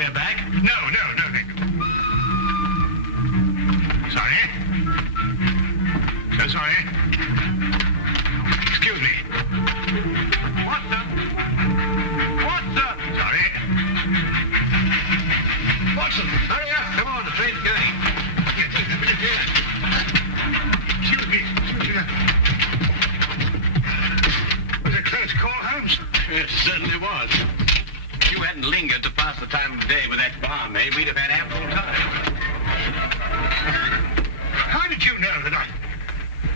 have her back. No, thank you. Sorry. So sorry. Excuse me. What the? Sorry. Watson, hurry up. Come on, the train's going. Excuse me. Was it a close call, Holmes? Yes, certainly was. If you hadn't lingered to pass the time of day with that barmaid, we'd have had ample time. How did you know that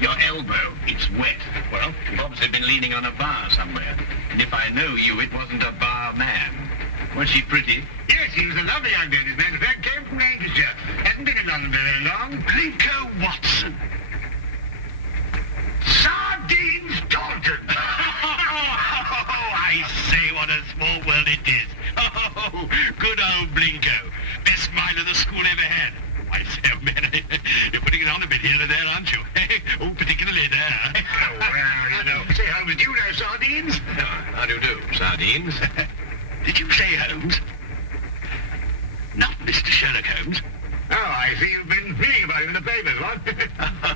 Your elbow, it's wet. Well, you've obviously been leaning on a bar somewhere. And if I know you, it wasn't a bar man. Was she pretty? Yes, he was a lovely young man. As a matter of fact, came from Lancashire. Hadn't been in London very long. Blinko Watson. Sardines Dalton. I say, what a small world it is. Oh, good old Blinko. Best mind of the school ever had. I say, oh, man, you're putting it on a bit here and there, aren't you? Oh, particularly there. Oh, well, you know. Say, Holmes, do you know sardines? How do you do, sardines? Did you say Holmes? Not Mr. Sherlock Holmes. Oh, I see you've been reading about him in the papers, what?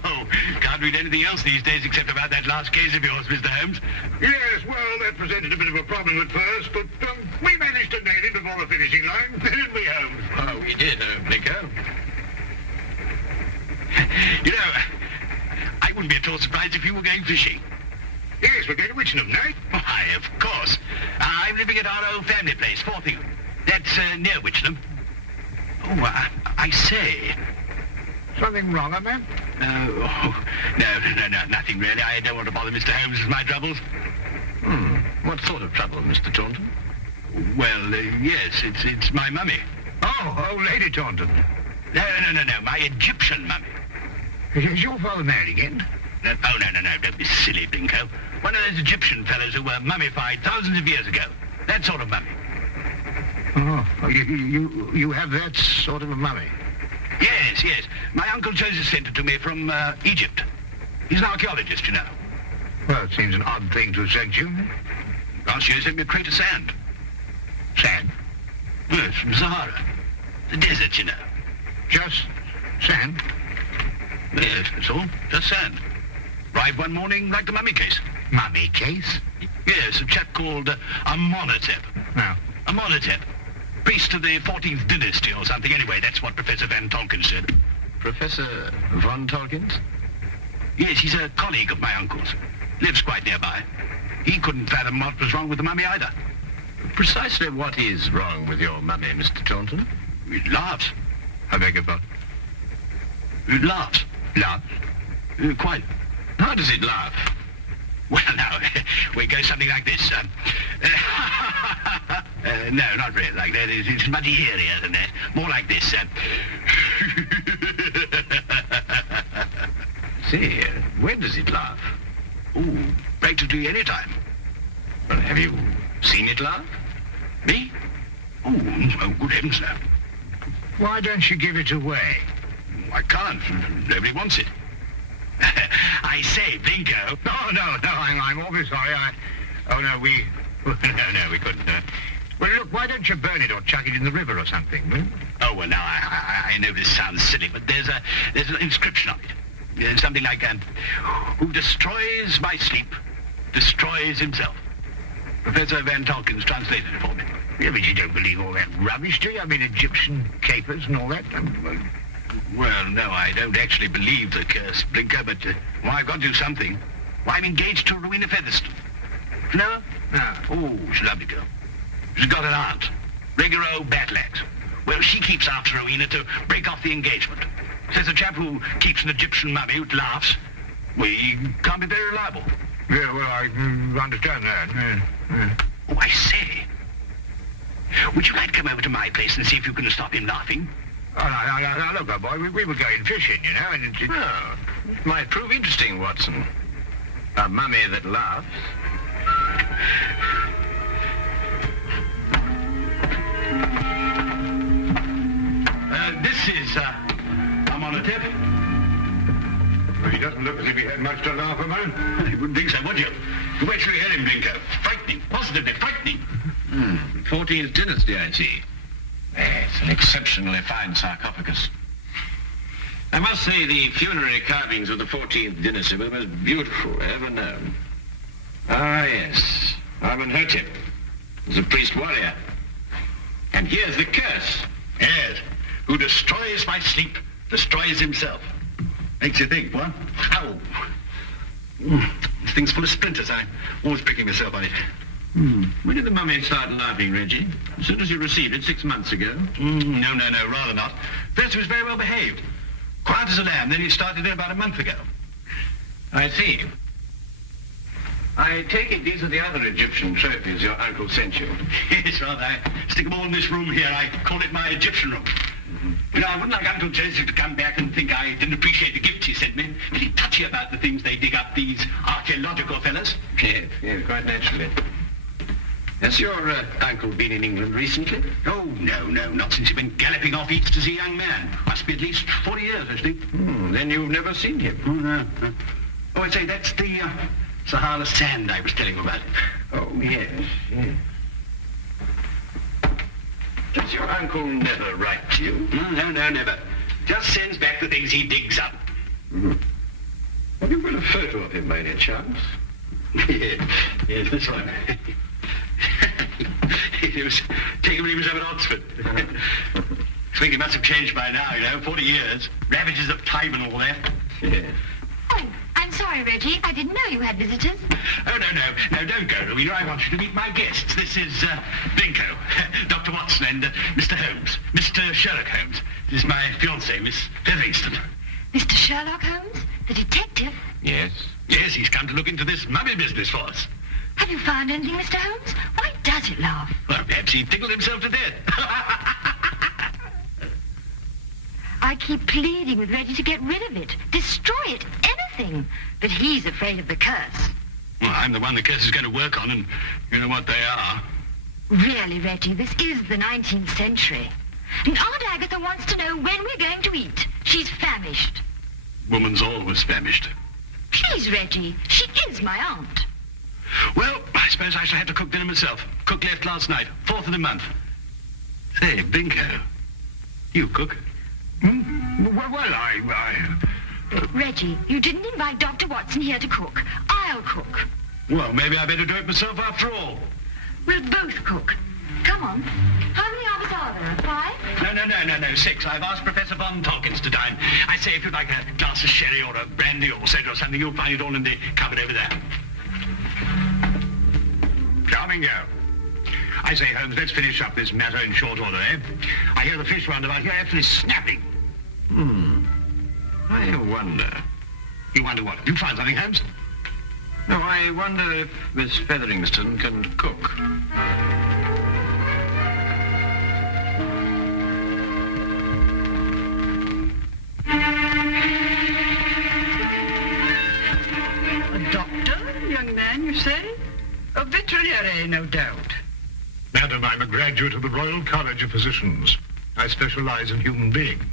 Oh, can't read anything else these days except about that last case of yours, Mr. Holmes. Yes, well, that presented a bit of a problem at first, but we managed to nail it before the finishing line, didn't we, Holmes? Oh, we did, Blinko. You know, I wouldn't be at all surprised if you were going fishing. Yes, we're going to Witchenham, no? Why, of course. I'm living at our old family place, Forthill. That's near Witchenham. Oh, I say. Something wrong, man? No, nothing really. I don't want to bother Mr. Holmes with my troubles. What sort of trouble, Mr. Taunton? Well, yes, it's my mummy. Oh, old Lady Taunton. No, my Egyptian mummy. Is your father married again? No, don't be silly, Blinko. One of those Egyptian fellows who were mummified thousands of years ago. That sort of mummy. Oh, you have that sort of a mummy? Yes. My Uncle Joseph sent it to me from Egypt. He's an archaeologist, you know. Well, it seems an odd thing to have sent you. Last year he sent me a crate of sand. Sand? Yes, from Sahara. The desert, you know. Just sand? Yes, that's all. Just sand. Arrived one morning like the mummy case. Mummy case? Yes, a chap called Amenhotep. No. Amenhotep. Priest of the 14th dynasty or something. Anyway, that's what Professor Van Tolkien said. Professor Von Tolkien? Yes, he's a colleague of my uncle's. Lives quite nearby. He couldn't fathom what was wrong with the mummy either. Precisely what is wrong with your mummy, Mr. Taunton? It laughs. I beg your pardon? It laughs. Laughs? Quite. How does it laugh? Well, now, we go something like this. No, not really like that. It's much eerier than that. More like this. See, when does it laugh? Oh, practically any time. Well, have you seen it laugh? Me? Oh, good heavens, no. Why don't you give it away? I can't. Nobody wants it. I say, Blinko. No, I'm awfully sorry. We couldn't. Well, look, why don't you burn it or chuck it in the river or something? Oh, well, now, I know this sounds silly, but there's an inscription on it. Something like, who destroys my sleep, destroys himself. Professor Van Tolkien's translated it for me. Yeah, but you don't believe all that rubbish, do you? I mean, Egyptian capers and all that. Well, no, I don't actually believe the curse, Blinker, but I've got to do something. Why, I'm engaged to Rowena Featherstone. You know her? No. Oh, she's a lovely girl. She's got an aunt, regular old battle axe. Well, she keeps after Rowena to break off the engagement. Says a chap who keeps an Egyptian mummy who laughs, well, he can't be very reliable. Yeah, well, I understand that. Yeah. Oh, I say. Would you like to come over to my place and see if you can stop him laughing? Now, look, boy, we were going fishing, you know, and it Might prove interesting, Watson. A mummy that laughs. This is, Amenhotep. Well, he doesn't look as if he had much to laugh about. You wouldn't think so, would you? Wait till you hear him, Blinko. Frightening. Positively frightening. 14th dynasty, I see. It's an exceptionally fine sarcophagus. I must say the funerary carvings of the 14th dynasty were the most beautiful ever known. Ah, yes. Amenhotep was a priest-warrior. And here's the curse. Yes. Who destroys by sleep, destroys himself. Makes you think, what? Ow. This thing's full of splinters. I'm always pricking myself on it. When did the mummy start laughing, Reggie? As soon as you received it 6 months ago? No, rather not. First, he was very well behaved. Quiet as a lamb. Then he started in about a month ago. I see. I take it these are the other Egyptian trophies your uncle sent you. Yes, rather. I stick them all in this room here. I call it my Egyptian room. You know, I wouldn't like Uncle Joseph to come back and think I didn't appreciate the gifts he sent me. Pretty touchy about the things they dig up, these archaeological fellas. Yes, quite naturally. Has your uncle been in England recently? Oh, no, not since he's been galloping off east as a young man. Must be at least 40 years, I think. Then you've never seen him? Oh, no. Oh, I say, that's the Sahara sand I was telling you about. Oh, yes. Does your uncle never write to you? No, never. Just sends back the things he digs up. Have you got a photo of him by any chance? Yes, this one. He was taken when he was up at Oxford. I think he must have changed by now, 40 years. Ravages of time and all that. Yes. Oh, I'm sorry, Reggie. I didn't know you had visitors. Oh, no, don't go, Rowena. I want you to meet my guests. This is Binko, Dr. Watson, and Mr. Holmes, Mr. Sherlock Holmes. This is my fiancée, Miss Featherington. Mr. Sherlock Holmes, the detective? Yes. Yes, he's come to look into this mummy business for us. Have you found anything, Mr. Holmes? Why does it laugh? Well, perhaps he tickled himself to death. I keep pleading with Reggie to get rid of it, destroy it, anything. But he's afraid of the curse. Well, I'm the one the curse is going to work on, and you know what they are. Really, Reggie, this is the 19th century. And Aunt Agatha wants to know when we're going to eat. She's famished. Woman's always famished. Please, Reggie, she is my aunt. Well, I suppose I shall have to cook dinner myself. Cook left last night, 4th of the month. Say, Binko, you cook? Reggie, you didn't invite Dr. Watson here to cook. I'll cook. Well, maybe I better do it myself after all. We'll both cook. Come on. How many of us are there? 5? No, 6. I've asked Professor Von Tonkins to dine. I say if you'd like a glass of sherry or a brandy or soda or something, you'll find it all in the cupboard over there. Charming girl. I say, Holmes, let's finish up this matter in short order, eh? I hear the fish round about here actually snapping. I wonder. You wonder what? You find something, Holmes? No, I wonder if Miss Featherington can cook. A doctor, young man, you say? A veterinary, no doubt. Madam, I'm a graduate of the Royal College of Physicians. I specialize in human beings.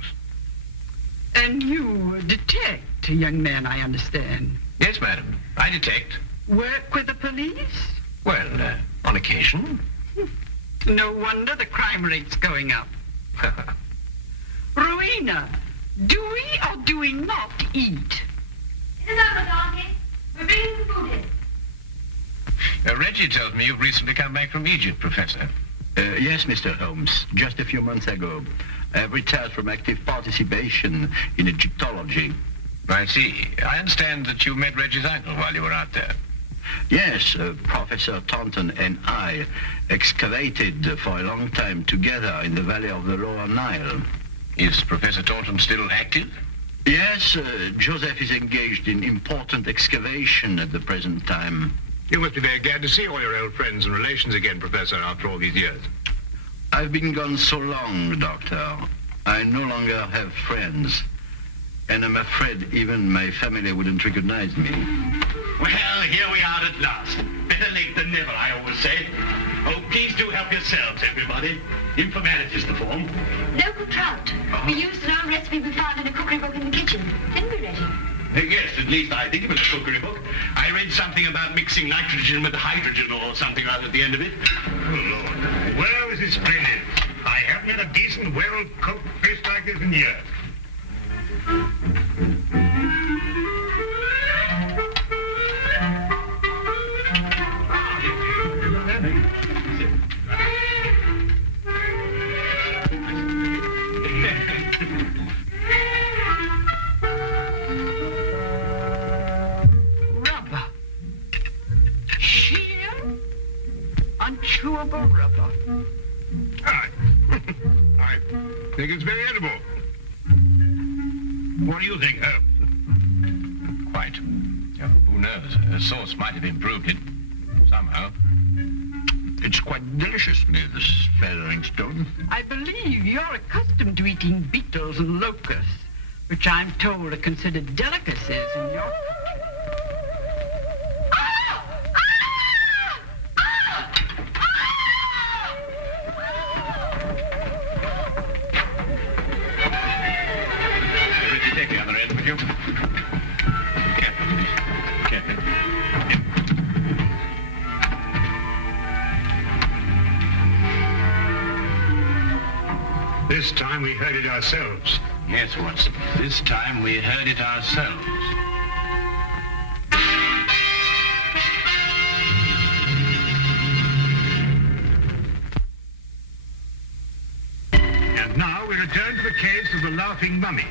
And you detect, young man, I understand. Yes, madam. I detect. Work with the police? Well, on occasion. No wonder the crime rate's going up. Rowena, do we or do we not eat? It's over, Donkey. We're bringing the food in. Reggie tells me you've recently come back from Egypt, Professor. Yes, Mr. Holmes. Just a few months ago. I have retired from active participation in Egyptology. I see. I understand that you met Reggie's uncle while you were out there. Yes, Professor Taunton and I excavated for a long time together in the valley of the Lower Nile. Is Professor Taunton still active? Yes, Joseph is engaged in important excavation at the present time. You must be very glad to see all your old friends and relations again, Professor, after all these years. I've been gone so long, Doctor. I no longer have friends. And I'm afraid even my family wouldn't recognize me. Well, here we are at last. Better late than never, I always say. Oh, please do help yourselves, everybody. Informalities to form. Local trout. We used an old recipe we found in a cookery book in the kitchen. Didn't we, Reggie? Yes, at least I think it was a cookery book. I read something about mixing nitrogen with hydrogen or something like that at the end of it. Oh, Lord. Well, this is splendid. I haven't had a decent, well-cooked fish like this in years. Rubber. Sheer, unchewable rubber. I think it's very edible. What do you think, Holmes? Quite. Who knows? A sauce might have improved it. Somehow. It's quite delicious, Miss Featheringstone. I believe you're accustomed to eating beetles and locusts, which I'm told are considered delicacies in your country. Take the other end, would you? Careful, please. Careful. This time we heard it ourselves. Yes, Watson. This time we heard it ourselves. And now we return to the case of the Laughing Mummy.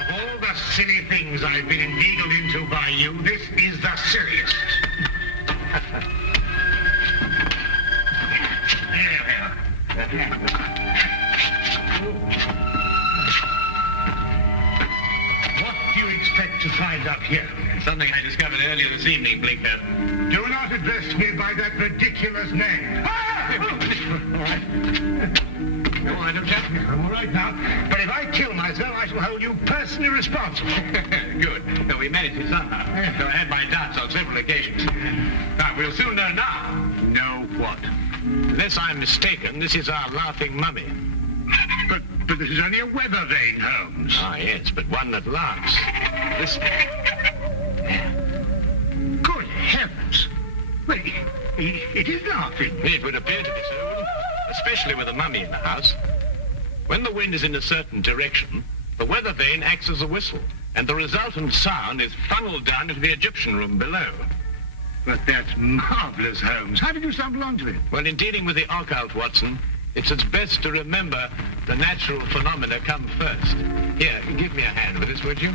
Of all the silly things I've been inveigled into by you, this is the silliest. What do you expect to find up here? Something I discovered earlier this evening, Blinker. Do not address me by that ridiculous name. All right. Go on, don't you? I'm all right now, but if I kill myself, I shall hold you personally responsible. Good. No, we managed it somehow. Though I had my doubts on several occasions. Now, we'll soon know now. Know what? Unless I'm mistaken, this is our laughing mummy. But this is only a weather vane, Holmes. Ah, yes, but one that laughs. This... Good heavens. Well, it is laughing. It would appear to be so, especially with a mummy in the house. When the wind is in a certain direction, the weather vane acts as a whistle, and the resultant sound is funneled down into the Egyptian room below. But that's marvelous, Holmes. How did you stumble onto it? Well, in dealing with the occult, Watson, it's as best to remember the natural phenomena come first. Here, give me a hand with this, would you?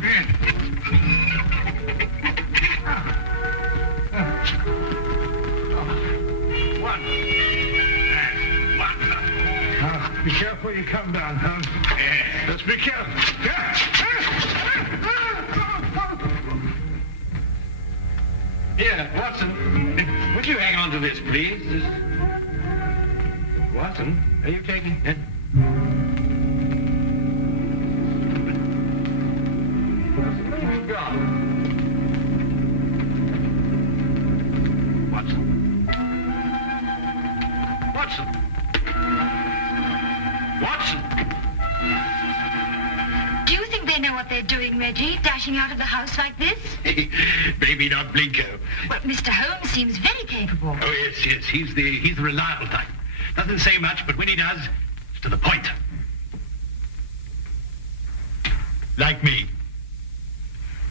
One. Be careful you come down, Holmes. Let's be careful. Here, Watson, would you hang on to this, please? Watson, are you taking it? Watson. Watson. Watson. Do you think they know what they're doing, Reggie, dashing out of the house like this? Maybe not Blinko. Well, Mr. Holmes seems very capable. Oh, yes. He's the reliable type. Doesn't say much, but when he does, it's to the point. Like me.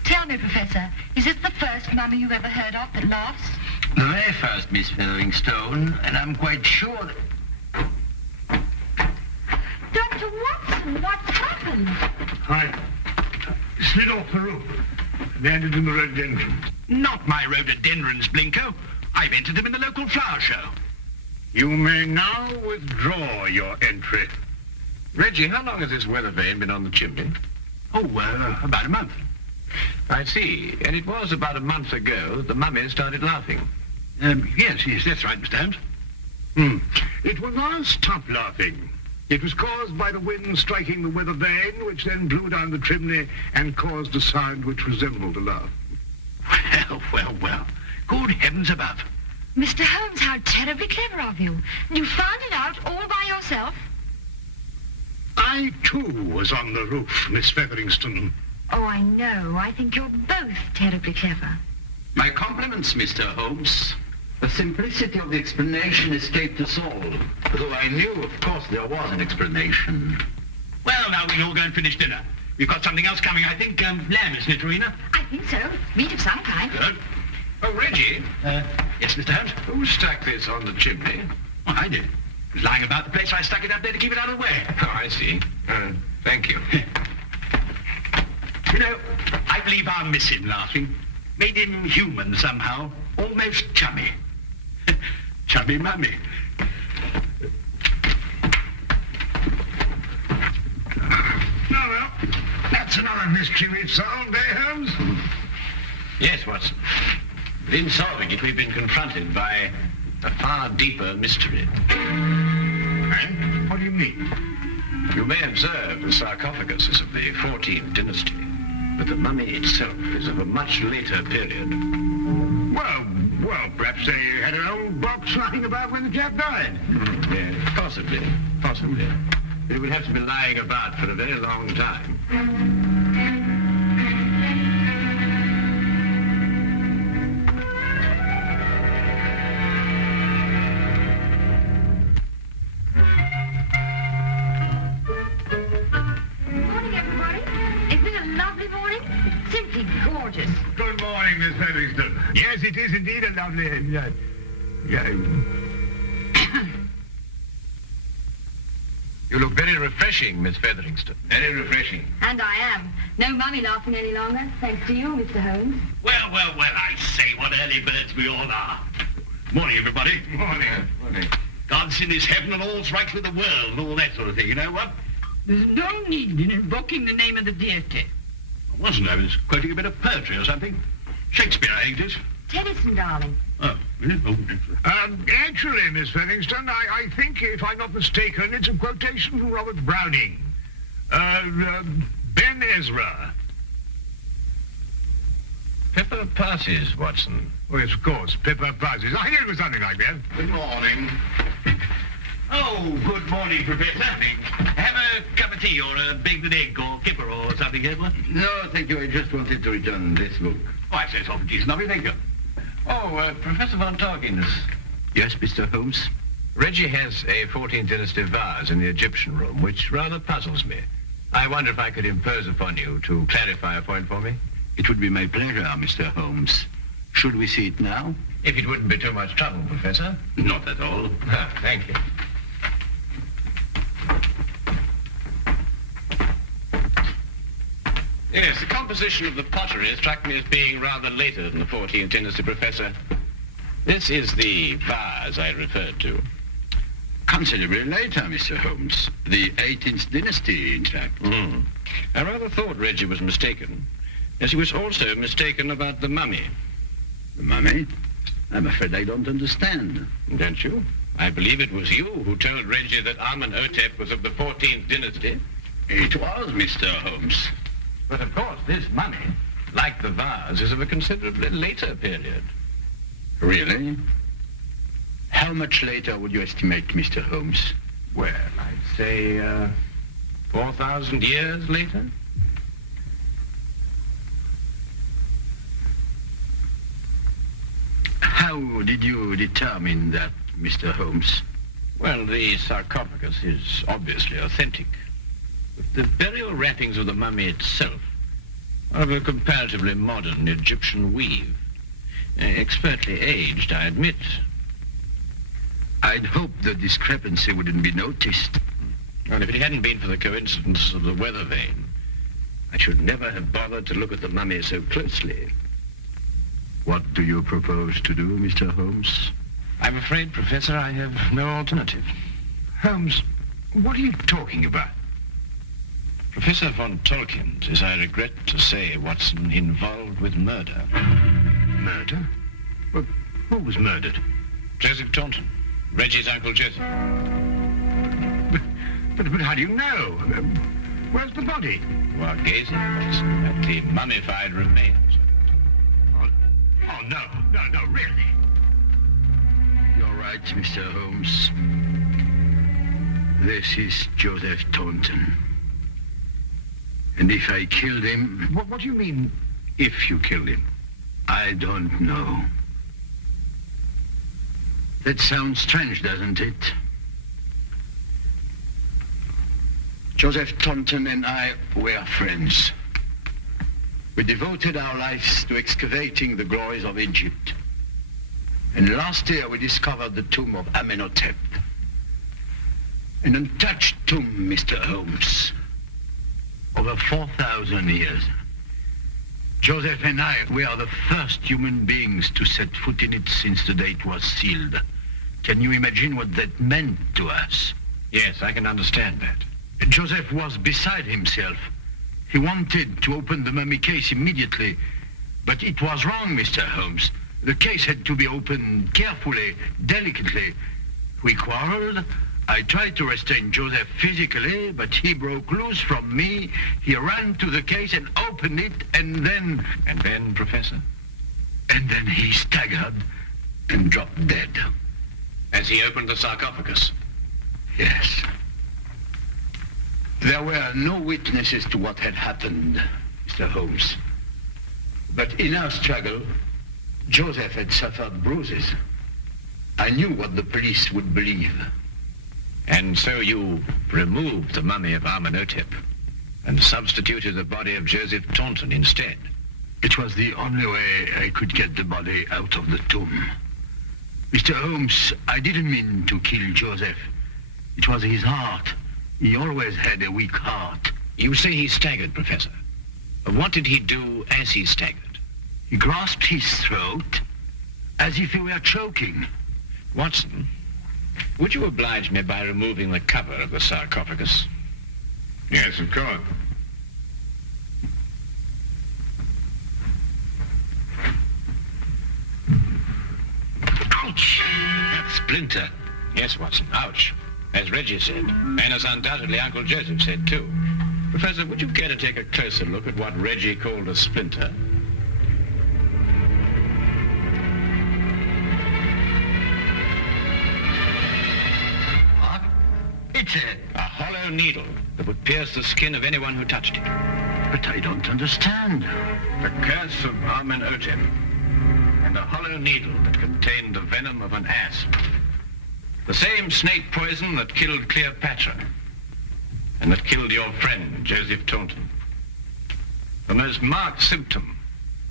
Tell me, Professor, is this the first mummy you've ever heard of that laughs? The very first, Miss Featheringstone, and I'm quite sure that... Dr. Watson, what's happened? I slid off the roof. Landed in the rhododendron. Not my rhododendrons, Blinko. I've entered them in the local flower show. You may now withdraw your entry. Reggie, how long has this weather vane been on the chimney? Oh, about a month. I see. And it was about a month ago that the mummy started laughing. Yes, that's right, Mr. Holmes. It will now stop laughing. It was caused by the wind striking the weather vane, which then blew down the chimney and caused a sound which resembled a laugh. Well. Good heavens above. Mr. Holmes, how terribly clever of you. You found it out all by yourself? I, too, was on the roof, Miss Featheringstone. Oh, I know. I think you're both terribly clever. My compliments, Mr. Holmes. The simplicity of the explanation escaped us all. Though I knew, of course, there was an explanation. Well, now we can all go and finish dinner. We've got something else coming, I think. Lamb, isn't it, Rowena? I think so. Meat of some kind. Good. Oh, Reggie. Yes, Mr. Holmes? Who stuck this on the chimney? Oh, I did. It was lying about the place, so I stuck it up there to keep it out of the way. Oh, I see. Thank you. You know, I believe I'll miss him laughing. Made him human somehow. Almost chummy. Chubby mummy. Well, that's another mystery we've solved, eh, Holmes? Yes, Watson. But in solving it, we've been confronted by a far deeper mystery. And? What do you mean? You may observe the sarcophagus is of the 14th dynasty, but the mummy itself is of a much later period. Well, perhaps they had an old box lying about when the chap died. Yes, possibly. But it would have to be lying about for a very long time. Morning, everybody. Isn't it a lovely morning? It's simply gorgeous. Good morning, Miss Featherington. Yes, it is indeed a lovely... You look very refreshing, Miss Featherington. Very refreshing. And I am. No mummy laughing any longer, thanks to you, Mr. Holmes. Well, I say, what early birds we all are. Morning, everybody. Morning. God's in his heaven and all's right with the world and all that sort of thing, you know what? There's no need in invoking the name of the deity. I wasn't. I was quoting a bit of poetry or something. Shakespeare, I think it is. Tennyson, darling. Oh, really? Oh, excellent. Actually, Miss Featherington, I think, if I'm not mistaken, it's a quotation from Robert Browning. Ben Ezra. Pippa passes, Watson. Oh, yes, of course, Pippa passes. I knew it was something like that. Good morning. Oh, good morning, Professor. Have a cup of tea or a baked egg or kipper or something, Edward? No, thank you. I just wanted to return this book. Oh, I say sausages, lovely, thank you. Oh, Professor Von Torkins. Yes, Mr. Holmes? Reggie has a 14th dynasty vase in the Egyptian room, which rather puzzles me. I wonder if I could impose upon you to clarify a point for me? It would be my pleasure, Mr. Holmes. Should we see it now? If it wouldn't be too much trouble, Professor. Not at all. Thank you. Yes, the composition of the pottery struck me as being rather later than the 14th dynasty, Professor. This is the vase I referred to. Considerably later, Mr. Holmes. The 18th dynasty, in fact. I rather thought Reggie was mistaken, as he was also mistaken about the mummy. The mummy? I'm afraid I don't understand. Don't you? I believe it was you who told Reggie that Amenhotep was of the 14th dynasty. It was, Mr. Holmes. But of course, this mummy, like the vase, is of a considerably later period. Really? How much later would you estimate, Mr. Holmes? Well, I'd say, 4,000 years later. How did you determine that, Mr. Holmes? Well, the sarcophagus is obviously authentic. But the burial wrappings of the mummy itself are of a comparatively modern Egyptian weave. Expertly aged, I admit. I'd hoped the discrepancy wouldn't be noticed. Well, if it hadn't been for the coincidence of the weather vane, I should never have bothered to look at the mummy so closely. What do you propose to do, Mr. Holmes? I'm afraid, Professor, I have no alternative. Holmes, what are you talking about? Professor Von Torkins is, I regret to say, Watson, involved with murder. Murder? Well, who was murdered? Joseph Taunton, Reggie's Uncle Joseph. But how do you know? Where's the body? You are gazing, Watson, at the mummified remains. Oh, no, really. You're right, Mr. Holmes. This is Joseph Taunton. And if I killed him... What do you mean, if you killed him? I don't know. That sounds strange, doesn't it? Joseph Taunton and I were friends. We devoted our lives to excavating the glories of Egypt. And last year we discovered the tomb of Amenhotep. An untouched tomb, Mr. Holmes. Over 4,000 years. Joseph and I were the first human beings to set foot in it since the day it was sealed. Can you imagine what that meant to us? Yes, I can understand that. Joseph was beside himself. He wanted to open the mummy case immediately, but it was wrong, Mr. Holmes. The case had to be opened carefully, delicately. We quarreled. I tried to restrain Joseph physically, but he broke loose from me. He ran to the case and opened it, and then... And then, Professor? And then he staggered and dropped dead. As he opened the sarcophagus? Yes. There were no witnesses to what had happened, Mr. Holmes. But in our struggle, Joseph had suffered bruises. I knew what the police would believe. And so you removed the mummy of Amenhotep and substituted the body of Joseph Taunton instead? It was the only way I could get the body out of the tomb. Mr. Holmes, I didn't mean to kill Joseph. It was his heart. He always had a weak heart. You say he staggered, Professor. What did he do as he staggered? He grasped his throat as if he were choking. Watson, would you oblige me by removing the cover of the sarcophagus? Yes, of course. Ouch! That splinter. Yes, Watson, ouch. As Reggie said, and as undoubtedly Uncle Joseph said, too. Professor, would you care to take a closer look at what Reggie called a splinter? What? It's a hollow needle that would pierce the skin of anyone who touched it. But I don't understand. The curse of Amenhotep. And a hollow needle that contained the venom of an asp. The same snake poison that killed Cleopatra and that killed your friend, Joseph Taunton. The most marked symptom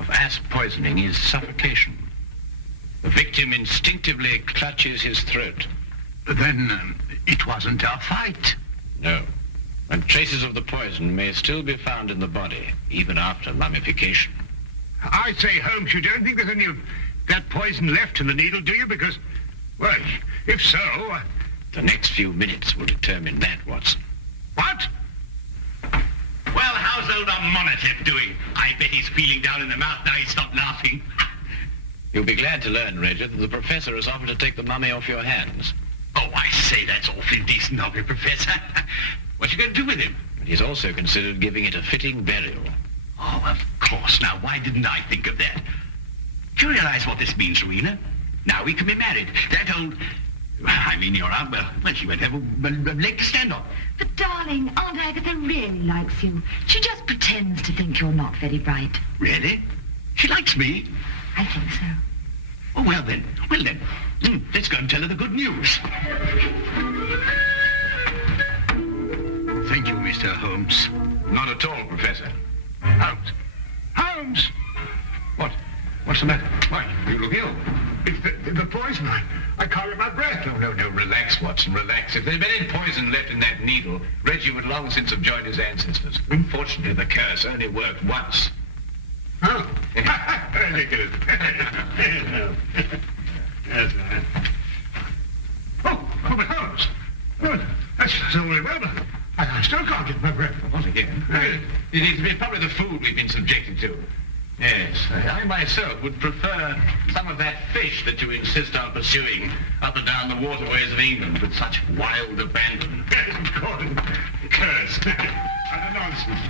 of asp poisoning is suffocation. The victim instinctively clutches his throat. Then it wasn't our fight. No. And traces of the poison may still be found in the body, even after mummification. I say, Holmes, you don't think there's any of that poison left in the needle, do you? Because, well, if so... The next few minutes will determine that, Watson. What? Well, how's old Amenhotep doing? I bet he's feeling down in the mouth now he's stopped laughing. You'll be glad to learn, Reggie, that the professor has offered to take the mummy off your hands. Oh, I say, that's awfully decent of you, Professor. What you going to do with him? But he's also considered giving it a fitting burial. Oh, of course. Now, why didn't I think of that? Do you realize what this means, Rowena? Now we can be married. That old... I mean, your aunt, well, she won't have a leg to stand on. But, darling, Aunt Agatha really likes you. She just pretends to think you're not very bright. Really? She likes me? I think so. Oh, well then. Let's go and tell her the good news. Thank you, Mr. Holmes. Not at all, Professor. Holmes! Holmes! What? What's the matter? Why, you look ill. It's the poison. I can't get my breath. No, relax, Watson, relax. If there'd been any poison left in that needle, Reggie would long since have joined his ancestors. Unfortunately, the curse only worked once. Oh. Ridiculous. That's right. Oh, but Holmes. Good. That's all very well, but I still can't get my breath. Once again. It's probably the food we've been subjected to. Yes, I myself would prefer some of that fish that you insist on pursuing up and down the waterways of England with such wild abandon. Yes, of course. Curse. Utter nonsense.